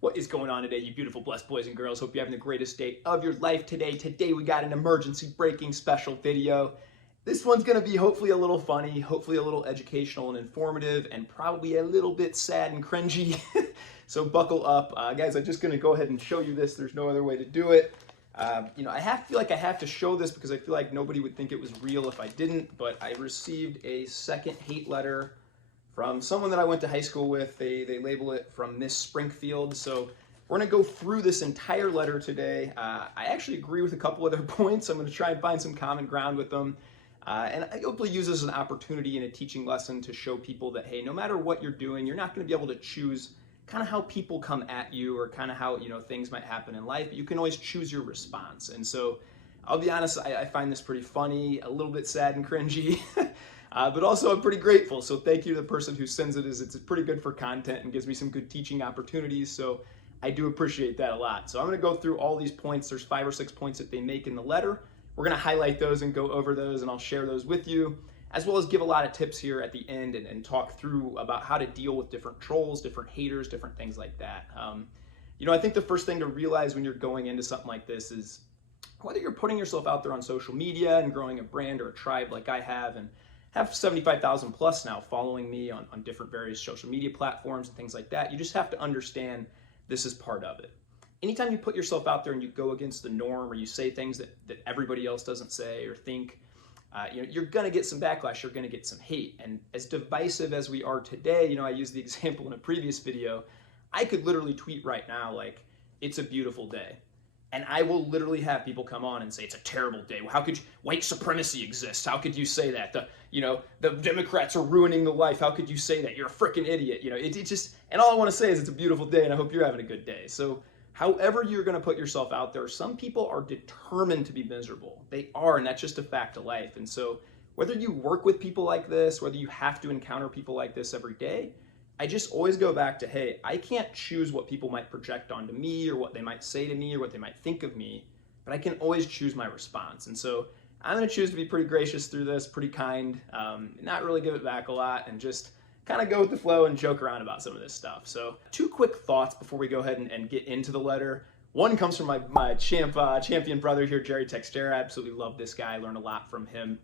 What is going on today, you beautiful, blessed boys and girls? Hope you're having the greatest day of your life today. Today we got an emergency breaking special video. This one's going to be hopefully a little funny, hopefully a little educational and informative, and probably a little bit sad and cringy. So buckle up. Guys, I'm just going to go ahead and show you this. There's no other way to do it. I feel like I have to show this because I feel like nobody would think it was real if I didn't, but I received a second hate letter from someone that I went to high school with. They label it from Miss Springfield. So we're going to go through this entire letter today. I actually agree with a couple of their points. I'm going to try and find some common ground with them. And I hopefully use this as an opportunity in a teaching lesson to show people that, hey, no matter what you're doing, you're not going to be able to choose kind of how people come at you or kind of how, things might happen in life, but you can always choose your response. And so I'll be honest, I find this pretty funny, a little bit sad and cringy. But also I'm pretty grateful. So thank you to the person who sends it. It's pretty good for content and gives me some good teaching opportunities. So I do appreciate that a lot. So I'm going to go through all these points. There's 5 or 6 points that they make in the letter. We're going to highlight those and go over those, and I'll share those with you, as well as give a lot of tips here at the end and talk through about how to deal with different trolls, different haters, different things like that. I think the first thing to realize when you're going into something like this is whether you're putting yourself out there on social media and growing a brand or a tribe like I have, and have 75,000 plus now following me on different various social media platforms and things like that. You just have to understand this is part of it. Anytime you put yourself out there and you go against the norm, or you say things that everybody else doesn't say or think, you're going to get some backlash, you're going to get some hate. And as divisive as we are today, I used the example in a previous video, I could literally tweet right now, like, it's a beautiful day. And I will literally have people come on and say, it's a terrible day. How could white supremacy exist? How could you say that? The Democrats are ruining the life. How could you say that? You're a freaking idiot. It just, and all I want to say is it's a beautiful day and I hope you're having a good day. So however you're going to put yourself out there, some people are determined to be miserable. They are, and that's just a fact of life. And so whether you work with people like this, whether you have to encounter people like this every day, I just always go back to, hey, I can't choose what people might project onto me or what they might say to me or what they might think of me, but I can always choose my response. And so I'm going to choose to be pretty gracious through this, pretty kind, not really give it back a lot, and just kind of go with the flow and joke around about some of this stuff. So 2 quick thoughts before we go ahead and get into the letter. One comes from my champion brother here, Jerry Textera. I absolutely love this guy. I learned a lot from him.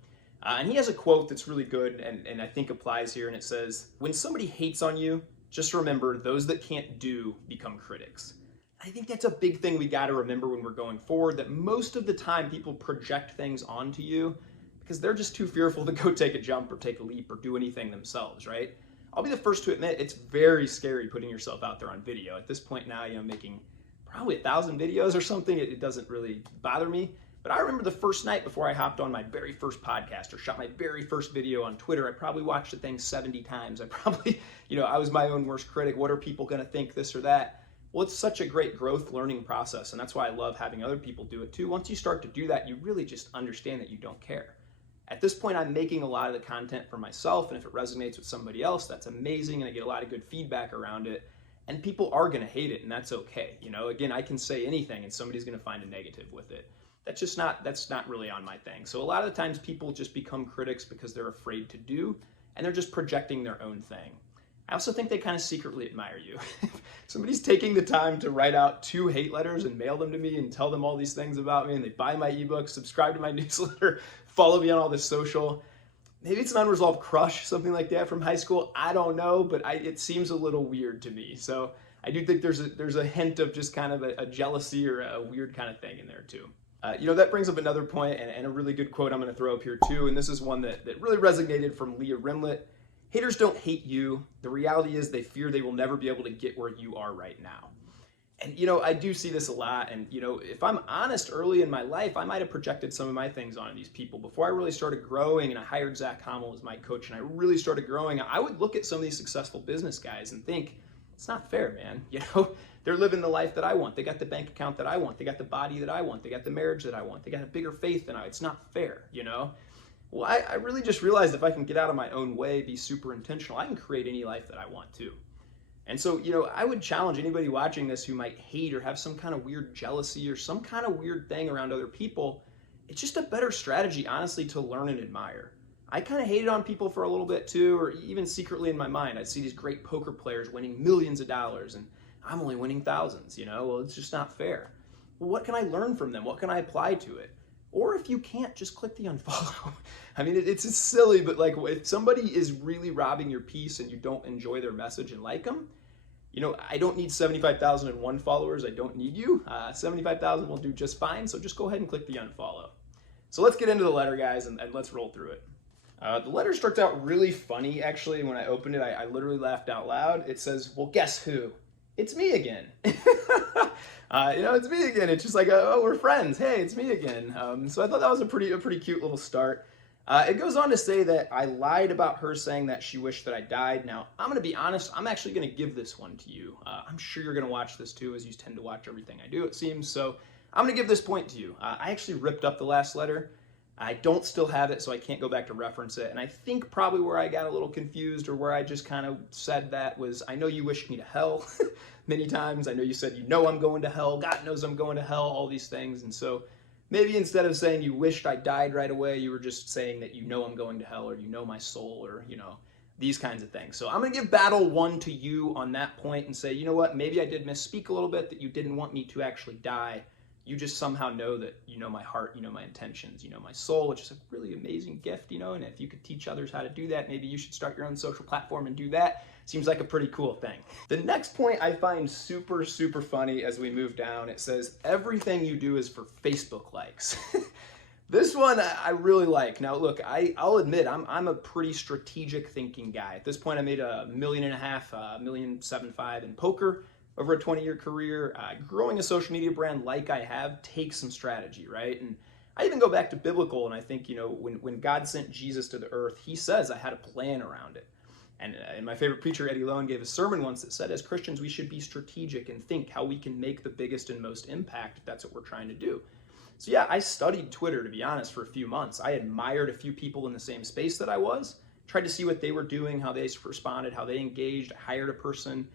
And he has a quote that's really good and I think applies here, and it says, when somebody hates on you, just remember those that can't do become critics. I think that's a big thing we got to remember when we're going forward, that most of the time people project things onto you because they're just too fearful to go take a jump or take a leap or do anything themselves, right? I'll be the first to admit it's very scary putting yourself out there on video. At this point now, making probably 1,000 videos or something, it doesn't really bother me. But I remember the first night before I hopped on my very first podcast or shot my very first video on Twitter, I probably watched the thing 70 times. I probably, I was my own worst critic. What are people going to think, this or that? Well, it's such a great growth learning process, and that's why I love having other people do it too. Once you start to do that, you really just understand that you don't care. At this point, I'm making a lot of the content for myself, and if it resonates with somebody else, that's amazing, and I get a lot of good feedback around it. And people are going to hate it, and that's okay. Again, I can say anything, and somebody's going to find a negative with it. That's not really on my thing. So a lot of the times people just become critics because they're afraid to do, and they're just projecting their own thing. I also think they kind of secretly admire you. Somebody's taking the time to write out 2 hate letters and mail them to me and tell them all these things about me, and they buy my ebooks, subscribe to my newsletter, follow me on all this social. Maybe it's an unresolved crush, something like that from high school. I don't know, but it seems a little weird to me. So I do think there's a hint of just kind of a jealousy or a weird kind of thing in there too. That brings up another point and a really good quote I'm going to throw up here too. And this is one that really resonated from Leah Rimlett. Haters don't hate you. The reality is they fear they will never be able to get where you are right now. And, I do see this a lot. And, if I'm honest, early in my life, I might have projected some of my things onto these people. Before I really started growing and I hired Zach Hommel as my coach and I really started growing, I would look at some of these successful business guys and think, it's not fair, man. They're living the life that I want. They got the bank account that I want. They got the body that I want. They got the marriage that I want. They got a bigger faith than I. It's not fair, Well, I really just realized if I can get out of my own way, be super intentional, I can create any life that I want to. And so, I would challenge anybody watching this who might hate or have some kind of weird jealousy or some kind of weird thing around other people. It's just a better strategy, honestly, to learn and admire. I kind of hated on people for a little bit too, or even secretly in my mind. I'd see these great poker players winning millions of dollars, and I'm only winning thousands, well, it's just not fair. Well, what can I learn from them? What can I apply to it? Or if you can't, just click the unfollow. I mean, it's silly, but like if somebody is really robbing your peace and you don't enjoy their message and like them, I don't need 75,001 followers. I don't need you. 75,000 will do just fine. So just go ahead and click the unfollow. So let's get into the letter, guys, and let's roll through it. The letter starts out really funny, actually. When I opened it, I literally laughed out loud. It says, well, guess who? It's me again. It's me again. It's just like, oh, we're friends. Hey, it's me again. So I thought that was a pretty cute little start. It goes on to say that I lied about her saying that she wished that I died. Now, I'm going to be honest. I'm actually going to give this one to you. I'm sure you're going to watch this too, as you tend to watch everything I do, it seems. So I'm going to give this point to you. I actually ripped up the last letter. I don't still have it, so I can't go back to reference it. And I think probably where I got a little confused, or where I just kind of said that, was, I know you wished me to hell many times. I know you said, I'm going to hell. God knows I'm going to hell, all these things. And so maybe instead of saying you wished I died right away, you were just saying that I'm going to hell, or my soul, or these kinds of things. So I'm going to give battle 1 to you on that point and say, you know what, maybe I did misspeak a little bit, that you didn't want me to actually die. You just somehow know that my heart, my intentions, my soul, which is a really amazing gift, and if you could teach others how to do that, maybe you should start your own social platform and do that. Seems like a pretty cool thing. The next point I find super, super funny as we move down. It says, everything you do is for Facebook likes. This one I really like. Now, look, I'll admit I'm a pretty strategic thinking guy. At this point, I made $1.5 million, $1.75 million in poker over a 20-year career. Growing a social media brand like I have takes some strategy, right? And I even go back to biblical, and I think, when God sent Jesus to the earth, he says I had a plan around it. And my favorite preacher, Eddie Lowen, gave a sermon once that said, as Christians, we should be strategic and think how we can make the biggest and most impact if that's what we're trying to do. So yeah, I studied Twitter, to be honest, for a few months. I admired a few people in the same space that I was, tried to see what they were doing, how they responded, how they engaged. I hired a person.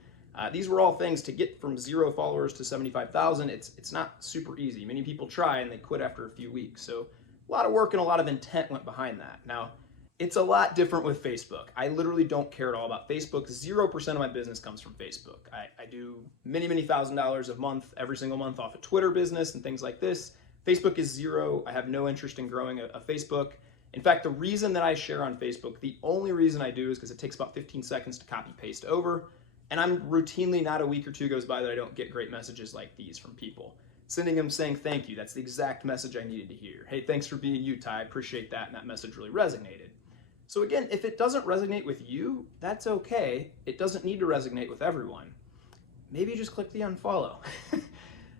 These were all things to get from 0 followers to 75,000. It's not super easy. Many people try and they quit after a few weeks. So a lot of work and a lot of intent went behind that. Now, it's a lot different with Facebook. I literally don't care at all about Facebook. 0% of my business comes from Facebook. I do many $1,000s a month, every single month, off a Twitter business and things like this. Facebook is 0. I have no interest in growing a Facebook. In fact, the reason that I share on Facebook, the only reason I do, is because it takes about 15 seconds to copy paste over. And I'm routinely, not a week or two goes by that I don't get great messages like these from people. Sending them saying thank you. That's the exact message I needed to hear. Hey, thanks for being you, Ty. I appreciate that. And that message really resonated. So again, if it doesn't resonate with you, that's okay. It doesn't need to resonate with everyone. Maybe just click the unfollow.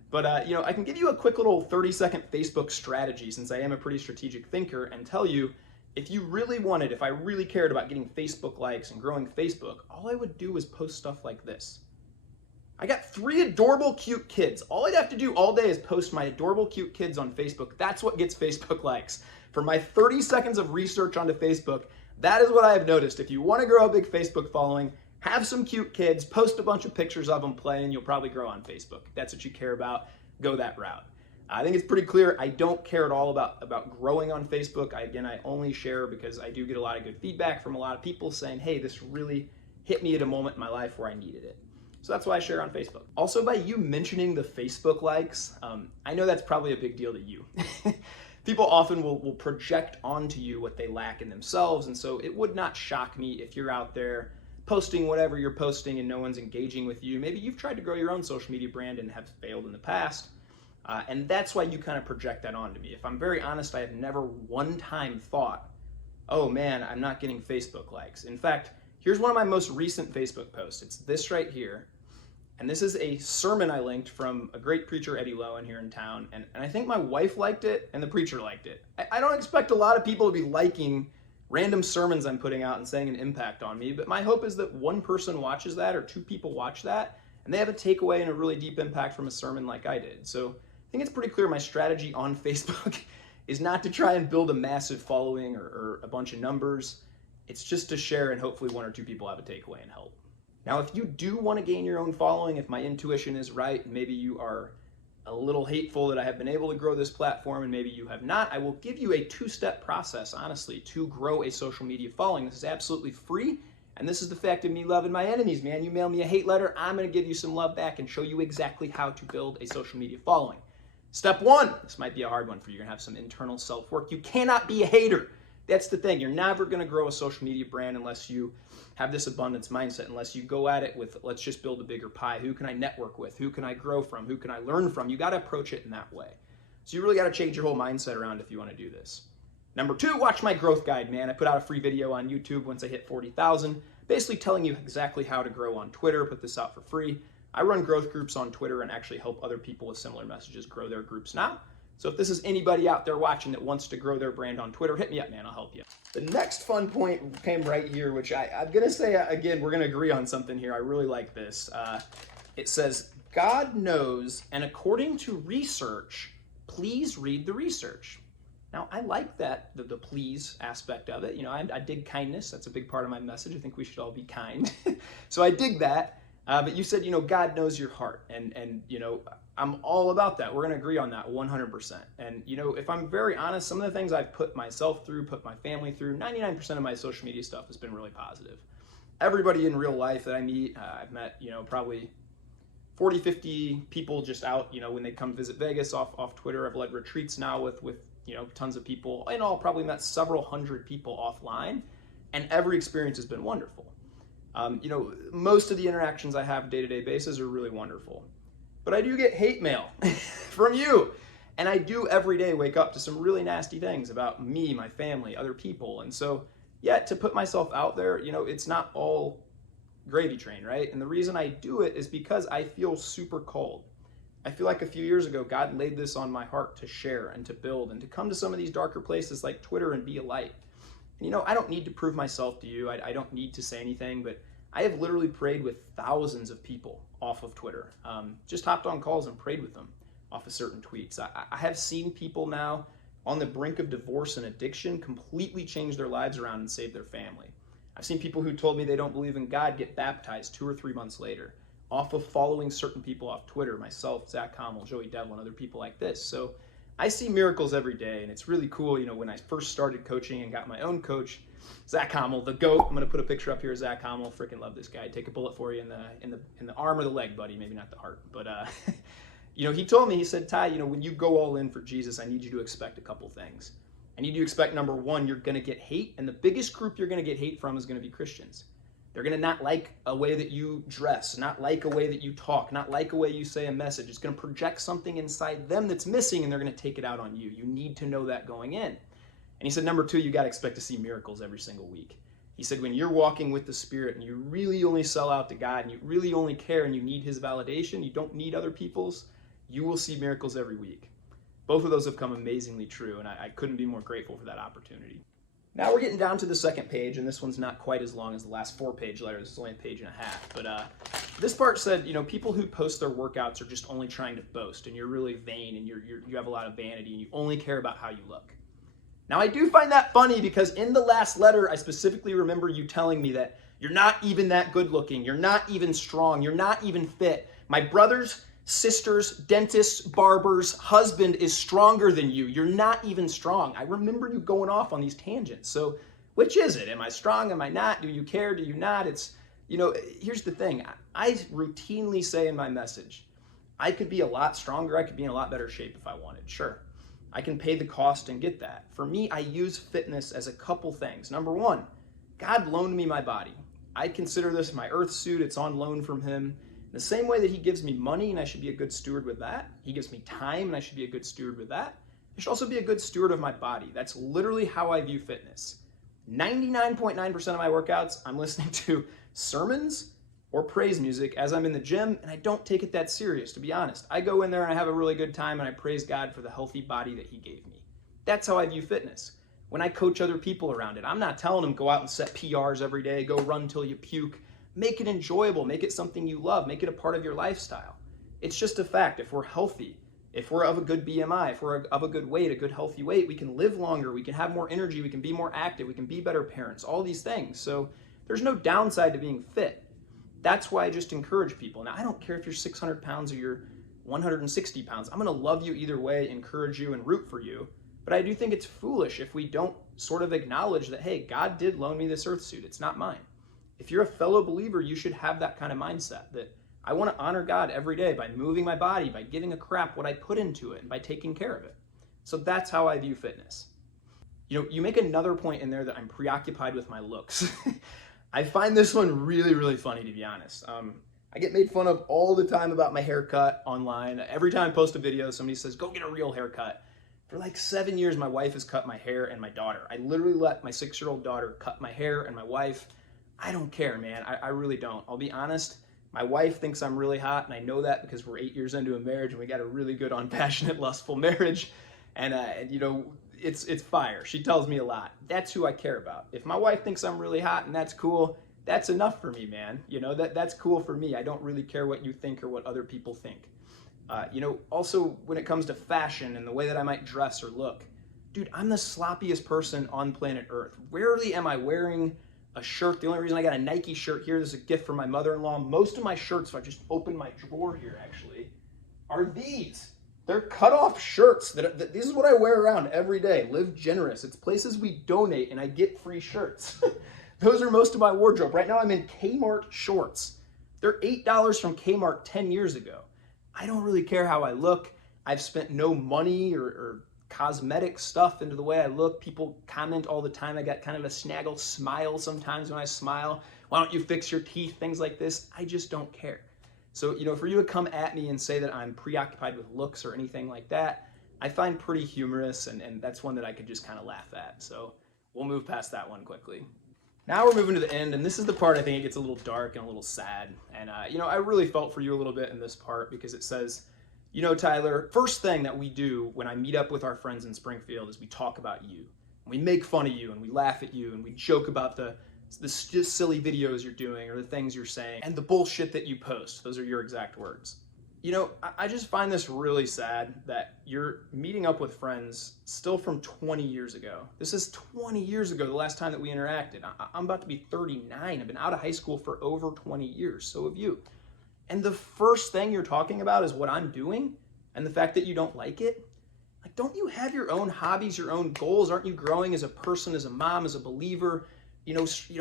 But I can give you a quick little 30-second Facebook strategy, since I am a pretty strategic thinker, and tell you, if I really cared about getting Facebook likes and growing Facebook, all I would do was post stuff like this. I got 3 adorable, cute kids. All I'd have to do all day is post my adorable, cute kids on Facebook. That's what gets Facebook likes. For my 30 seconds of research onto Facebook, that is what I have noticed. If you want to grow a big Facebook following, have some cute kids, post a bunch of pictures of them playing, you'll probably grow on Facebook. If that's what you care about, go that route. I think it's pretty clear I don't care at all about growing on Facebook. I only share because I do get a lot of good feedback from a lot of people saying, hey, this really hit me at a moment in my life where I needed it. So that's why I share on Facebook. Also, by you mentioning the Facebook likes, I know that's probably a big deal to you. People often will project onto you what they lack in themselves, and so it would not shock me if you're out there posting whatever you're posting and no one's engaging with you. Maybe you've tried to grow your own social media brand and have failed in the past. And that's why you kind of project that onto me. If I'm very honest, I have never one time thought, oh man, I'm not getting Facebook likes. In fact, here's one of my most recent Facebook posts. It's this right here. And this is a sermon I linked from a great preacher, Eddie Lowen, here in town. And I think my wife liked it and the preacher liked it. I don't expect a lot of people to be liking random sermons I'm putting out and saying an impact on me, but my hope is that one person watches that or 2 people watch that and they have a takeaway and a really deep impact from a sermon like I did. So I think it's pretty clear my strategy on Facebook is not to try and build a massive following or a bunch of numbers. It's just to share and hopefully 1 or 2 people have a takeaway and help. Now, if you do want to gain your own following, if my intuition is right, and maybe you are a little hateful that I have been able to grow this platform and maybe you have not, I will give you a 2-step process, honestly, to grow a social media following. This is absolutely free, And this is the fact of me loving my enemies, man. You mail me a hate letter, I'm going to give you some love back and show you exactly how to build a social media following. Step one, this might be a hard one for you. You're going to have some internal self-work. You cannot be a hater. That's the thing. You're never going to grow a social media brand unless you have this abundance mindset, unless you go at it with, let's just build a bigger pie. Who can I network with? Who can I grow from? Who can I learn from? You got to approach it in that way. So you really got to change your whole mindset around if you want to do this. Number two, watch my growth guide, man. I put out a free video on YouTube once I hit 40,000, basically telling you exactly how to grow on Twitter. Put this out for free. I run growth groups on Twitter and actually help other people with similar messages grow their groups now. So if this is anybody out there watching that wants to grow their brand on Twitter, hit me up, man. I'll help you. The next fun point came right here, which I'm going to say, again, we're going to agree on something here. I really like this. It says, God knows, and according to research, please read the research. Now, I like that, the please aspect of it. You know, I dig kindness. That's a big part of my message. I think we should all be kind. So I dig that. But you said, you know, God knows your heart. And you know, I'm all about that. We're going to agree on that 100%. And, you know, if I'm very honest, some of the things I've put myself through, put my family through, 99% of my social media stuff has been really positive. Everybody in real life that I meet, I've met, you know, probably 40, 50 people just out, you know, when they come visit Vegas off Twitter. I've led retreats now with, you know, tons of people. In all, probably met several hundred people offline. And every experience has been wonderful. You know, most of the interactions I have day-to-day basis are really wonderful. But I do get hate mail from you. And I do every day wake up to some really nasty things about me, my family, other people. And so, yeah, to put myself out there, you know, it's not all gravy train, right? And the reason I do it is because I feel super called. I feel like a few years ago, God laid this on my heart to share and to build and to come to some of these darker places like Twitter and be a light. And, you know, I don't need to prove myself to you. I don't need to say anything, but I have literally prayed with thousands of people off of Twitter. Just hopped on calls and prayed with them off of certain tweets. I have seen people now on the brink of divorce and addiction completely change their lives around and save their family. I've seen people who told me they don't believe in God get baptized 2 or 3 months later off of following certain people off Twitter, myself, Zach Hommel, Joey Devlin, other people like this. So I see miracles every day, and it's really cool. You know, when I first started coaching and got my own coach, Zach Hommel, the GOAT. I'm gonna put a picture up here of Zach Hommel. Freaking love this guy. Take a bullet for you in the arm or the leg, buddy. Maybe not the heart, but you know, he told me, he said, Ty, you know, when you go all in for Jesus, I need you to expect a couple things. I need you to expect, number one, you're gonna get hate, and the biggest group you're gonna get hate from is gonna be Christians. They're gonna not like a way that you dress, not like a way that you talk, not like a way you say a message. It's gonna project something inside them that's missing, and they're gonna take it out on you. You need to know that going in. And he said, number two, you gotta expect to see miracles every single week. He said, when you're walking with the Spirit and you really only sell out to God and you really only care and you need His validation, you don't need other people's, you will see miracles every week. Both of those have come amazingly true, and I couldn't be more grateful for that opportunity. Now we're getting down to the second page, and this one's not quite as long as the last 4-page letter. This is only a page and a half. But this part said, you know, people who post their workouts are just only trying to boast, and you're really vain, and you have a lot of vanity, and you only care about how you look. Now, I do find that funny because in the last letter, I specifically remember you telling me that you're not even that good looking, you're not even strong, you're not even fit. My brother's sister's, dentist's, barber's husband is stronger than you. You're not even strong. I remember you going off on these tangents. So which is it? Am I strong? Am I not? Do you care? Do you not? It's, you know, here's the thing. I routinely say in my message, I could be a lot stronger. I could be in a lot better shape if I wanted. Sure. I can pay the cost and get that. For me, I use fitness as a couple things. Number one, God loaned me my body. I consider this my earth suit. It's on loan from Him. The same way that He gives me money and I should be a good steward with that, He gives me time and I should be a good steward with that. I should also be a good steward of my body. That's literally how I view fitness. 99.9% of my workouts, I'm listening to sermons or praise music as I'm in the gym, and I don't take it that serious, to be honest. I go in there and I have a really good time and I praise God for the healthy body that He gave me. That's how I view fitness. When I coach other people around it, I'm not telling them go out and set PRs every day, go run till you puke. Make it enjoyable, make it something you love, make it a part of your lifestyle. It's just a fact. If we're healthy, if we're of a good BMI, if we're of a good weight, a good healthy weight, we can live longer, we can have more energy, we can be more active, we can be better parents, all these things. So there's no downside to being fit. That's why I just encourage people. Now, I don't care if you're 600 pounds or you're 160 pounds. I'm gonna love you either way, encourage you, and root for you. But I do think it's foolish if we don't sort of acknowledge that, hey, God did loan me this earth suit. It's not mine. If you're a fellow believer, you should have that kind of mindset that I want to honor God every day by moving my body, by giving a crap what I put into it, and by taking care of it. So that's how I view fitness. You make another point in there that I'm preoccupied with my looks. I find this one really, really funny, to be honest. I get made fun of all the time about my haircut online. Every time I post a video, somebody says, go get a real haircut. For like 7 years, my wife has cut my hair and my daughter. I literally let my 6-year-old daughter cut my hair and my wife. I don't care, man. I really don't. I'll be honest. My wife thinks I'm really hot, and I know that because we're 8 years into a marriage and we got a really good, unpassionate, lustful marriage. And it's fire. She tells me a lot. That's who I care about. If my wife thinks I'm really hot and that's cool, that's enough for me, man. That's cool for me. I don't really care what you think or what other people think. Also when it comes to fashion and the way that I might dress or look, dude, I'm the sloppiest person on planet Earth. Rarely am I wearing a shirt. The only reason I got a Nike shirt here, this is a gift from my mother-in-law. Most of my shirts, if I just open my drawer here actually, are these. They're cut-off shirts. This is what I wear around every day. Live generous. It's places we donate and I get free shirts. Those are most of my wardrobe. Right now I'm in Kmart shorts. They're $8 from Kmart 10 years ago. I don't really care how I look. I've spent no money or cosmetic stuff into the way I look. People comment all the time. I got kind of a snaggle smile sometimes when I smile. Why don't you fix your teeth? Things like this. I just don't care. So, for you to come at me and say that I'm preoccupied with looks or anything like that, I find pretty humorous, and that's one that I could just kind of laugh at. So we'll move past that one quickly. Now we're moving to the end, and this is the part I think it gets a little dark and a little sad. And, I really felt for you a little bit in this part because it says, Tyler, first thing that we do when I meet up with our friends in Springfield is we talk about you. We make fun of you, and we laugh at you, and we joke about the silly videos you're doing or the things you're saying and the bullshit that you post. Those are your exact words. I just find this really sad that you're meeting up with friends still from 20 years ago. This is 20 years ago, the last time that we interacted. I'm about to be 39. I've been out of high school for over 20 years. So have you. And the first thing you're talking about is what I'm doing and the fact that you don't like it. Like, don't you have your own hobbies, your own goals? Aren't you growing as a person, as a mom, as a believer?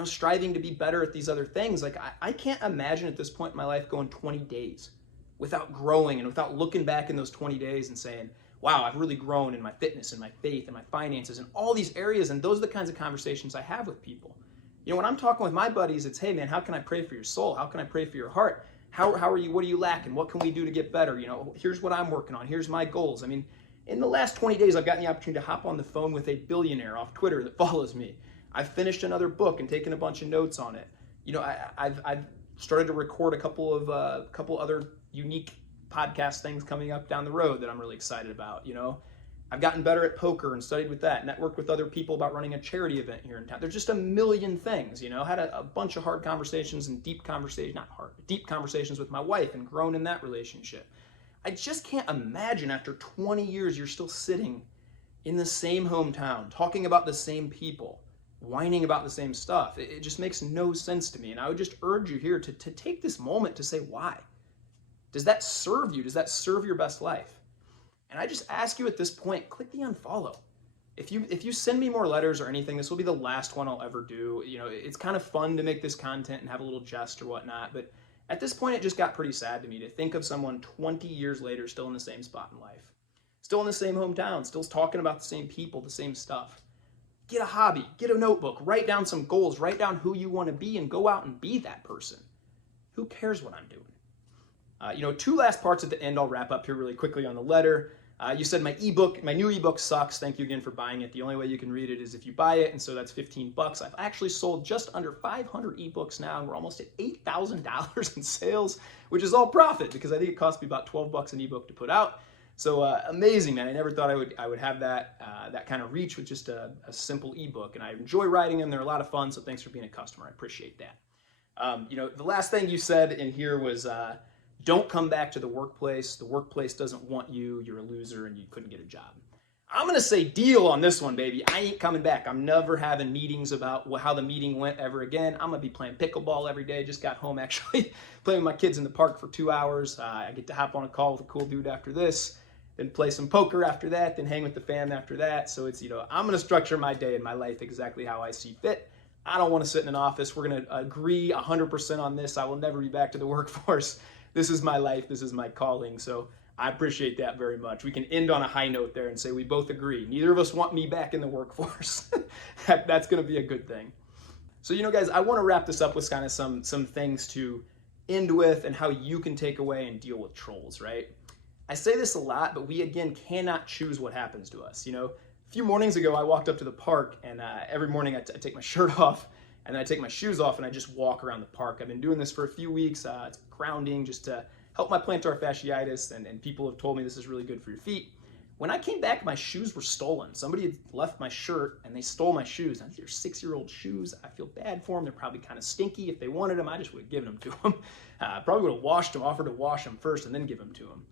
Striving to be better at these other things. Like, I can't imagine at this point in my life going 20 days without growing and without looking back in those 20 days and saying, wow, I've really grown in my fitness and my faith and my finances and all these areas. And those are the kinds of conversations I have with people. When I'm talking with my buddies, it's, hey man, how can I pray for your soul? How can I pray for your heart? How are you? What are you lacking? What can we do to get better? Here's what I'm working on. Here's my goals. I mean, in the last 20 days, I've gotten the opportunity to hop on the phone with a billionaire off Twitter that follows me. I've finished another book and taken a bunch of notes on it. I've started to record a couple other unique podcast things coming up down the road that I'm really excited about. I've gotten better at poker and studied with that, networked with other people about running a charity event here in town. There's just a million things, had a bunch of hard conversations and deep conversations with my wife and grown in that relationship. I just can't imagine after 20 years you're still sitting in the same hometown, talking about the same people, whining about the same stuff. It just makes no sense to me. And I would just urge you here to take this moment to say, why? Does that serve you? Does that serve your best life? And I just ask you at this point, click the unfollow. If you send me more letters or anything, this will be the last one I'll ever do. It's kind of fun to make this content and have a little jest or whatnot, but at this point, it just got pretty sad to me to think of someone 20 years later still in the same spot in life, still in the same hometown, still talking about the same people, the same stuff. Get a hobby, get a notebook, write down some goals, write down who you want to be and go out and be that person. Who cares what I'm doing? Two last parts at the end I'll wrap up here really quickly on the letter. You said my new ebook sucks. Thank you again for buying it. The only way you can read it is if you buy it, and so that's $15. I've actually sold just under 500 ebooks now, and we're almost at $8,000 in sales, which is all profit because I think it cost me about $12 an ebook to put out. So amazing, man. I never thought I would have that kind of reach with just a simple ebook, and I enjoy writing them. They're a lot of fun, so thanks for being a customer. I appreciate that. The last thing you said in here was don't come back to the workplace. The workplace doesn't want you. You're a loser and you couldn't get a job. I'm going to say deal on this one, baby. I ain't coming back. I'm never having meetings about how the meeting went ever again. I'm going to be playing pickleball every day. Just got home, actually, playing with my kids in the park for 2 hours. I get to hop on a call with a cool dude after this, then play some poker after that, then hang with the fam after that. So it's, I'm going to structure my day and my life exactly how I see fit. I don't want to sit in an office. We're going to agree 100% on this. I will never be back to the workforce. This is my life. This is my calling. So I appreciate that very much. We can end on a high note there and say we both agree. Neither of us want me back in the workforce. That's going to be a good thing. So, guys, I want to wrap this up with kind of some things to end with and how you can take away and deal with trolls, right? I say this a lot, but we, again, cannot choose what happens to us. A few mornings ago, I walked up to the park, and every morning I take my shirt off, and then I take my shoes off, and I just walk around the park. I've been doing this for a few weeks. It's grounding just to help my plantar fasciitis, and people have told me this is really good for your feet. When I came back, my shoes were stolen. Somebody had left my shirt, and they stole my shoes. Now, these are 6-year-old shoes. I feel bad for them. They're probably kind of stinky. If they wanted them, I just would have given them to them. Probably would have washed them, offered to wash them first, and then give them to them.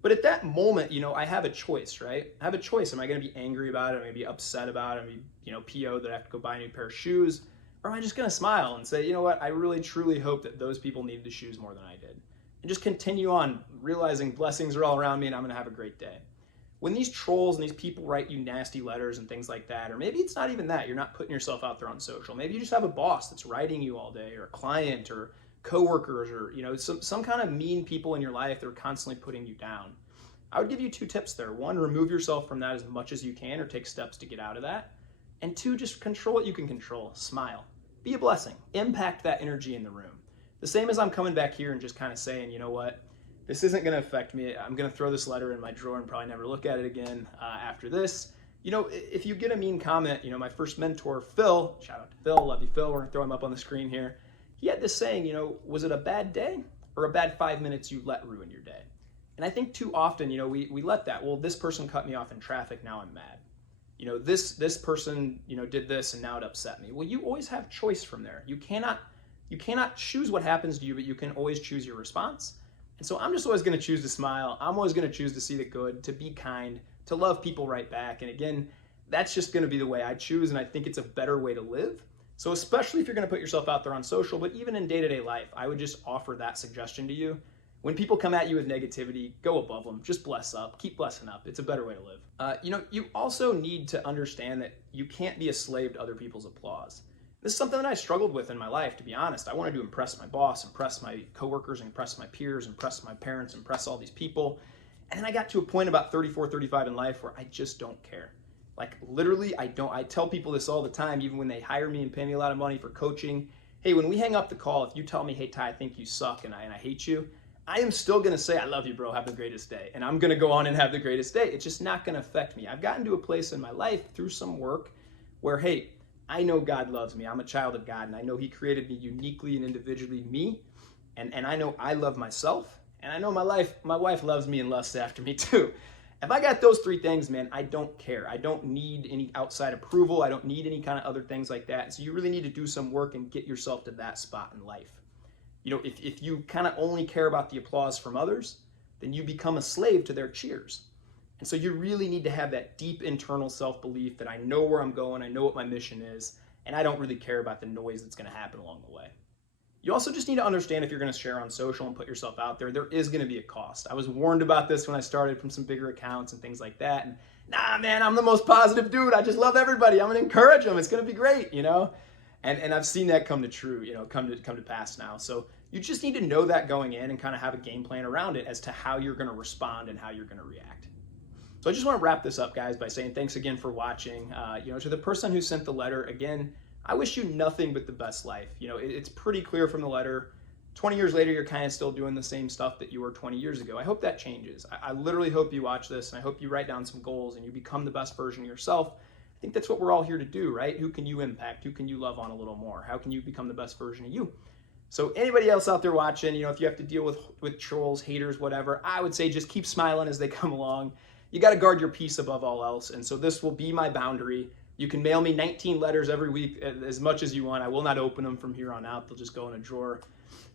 But at that moment, I have a choice, right? I have a choice. Am I going to be angry about it? Am I going to be upset about it? Am I going to be, PO'd that I have to go buy a new pair of shoes? Or am I just going to smile and say, you know what? I really, truly hope that those people needed the shoes more than I did. And just continue on realizing blessings are all around me and I'm going to have a great day. When these trolls and these people write you nasty letters and things like that, or maybe it's not even that, you're not putting yourself out there on social. Maybe you just have a boss that's writing you all day, or a client, or coworkers, or some kind of mean people in your life that are constantly putting you down. I would give you 2 tips there. 1, remove yourself from that as much as you can, or take steps to get out of that. And 2, just control what you can control. Smile. Be a blessing. Impact that energy in the room. The same as I'm coming back here and just kind of saying, you know what, this isn't going to affect me. I'm going to throw this letter in my drawer and probably never look at it again after this. If you get a mean comment, my first mentor, Phil, shout out to Phil, love you, Phil. We're going to throw him up on the screen here. He had this saying, was it a bad day or a bad 5 minutes you let ruin your day? And I think too often, we let that, well, this person cut me off in traffic, now I'm mad. This person, did this and now it upset me. Well, you always have choice from there. You cannot choose what happens to you, but you can always choose your response. And so I'm just always going to choose to smile. I'm always going to choose to see the good, to be kind, to love people right back. And again, that's just going to be the way I choose. And I think it's a better way to live. So especially if you're going to put yourself out there on social, but even in day-to-day life, I would just offer that suggestion to you. When people come at you with negativity, go above them. Just bless up. Keep blessing up. It's a better way to live. You also need to understand that you can't be a slave to other people's applause. This is something that I struggled with in my life, to be honest. I wanted to impress my boss, impress my coworkers, impress my peers, impress my parents, impress all these people. And then I got to a point about 34, 35 in life where I just don't care. Like literally, I tell people this all the time, even when they hire me and pay me a lot of money for coaching. Hey, when we hang up the call, if you tell me, hey, Ty, I think you suck and I hate you, I am still going to say, I love you, bro. Have the greatest day. And I'm going to go on and have the greatest day. It's just not going to affect me. I've gotten to a place in my life through some work where, hey, I know God loves me. I'm a child of God, and I know He created me uniquely and individually, me. And I know I love myself, and I know my wife loves me and lusts after me too. If I got those 3 things, man, I don't care. I don't need any outside approval. I don't need any kind of other things like that. So you really need to do some work and get yourself to that spot in life. If you kind of only care about the applause from others, then you become a slave to their cheers. And so you really need to have that deep internal self-belief that I know where I'm going, I know what my mission is, and I don't really care about the noise that's going to happen along the way. You also just need to understand if you're going to share on social and put yourself out there, there is going to be a cost. I was warned about this when I started from some bigger accounts and things like that. And nah, man, I'm the most positive dude. I just love everybody. I'm going to encourage them. It's going to be great, And I've seen that come to pass now. So you just need to know that going in and kind of have a game plan around it as to how you're going to respond and how you're going to react. So I just want to wrap this up, guys, by saying thanks again for watching. To the person who sent the letter, again, I wish you nothing but the best life. It's pretty clear from the letter. 20 years later, you're kind of still doing the same stuff that you were 20 years ago. I hope that changes. I literally hope you watch this, and I hope you write down some goals and you become the best version of yourself. I think that's what we're all here to do, right? Who can you impact? Who can you love on a little more? How can you become the best version of you? So anybody else out there watching, if you have to deal with trolls, haters, whatever, I would say just keep smiling as they come along. You got to guard your peace above all else. And so this will be my boundary. You can mail me 19 letters every week, as much as you want. I will not open them from here on out. They'll just go in a drawer.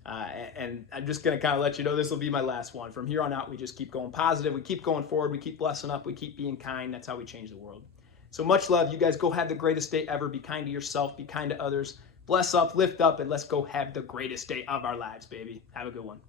And I'm just going to kind of let you know this will be my last one. From here on out, we just keep going positive. We keep going forward. We keep blessing up. We keep being kind. That's how we change the world. So much love. You guys go have the greatest day ever. Be kind to yourself. Be kind to others. Bless up, lift up, and let's go have the greatest day of our lives, baby. Have a good one.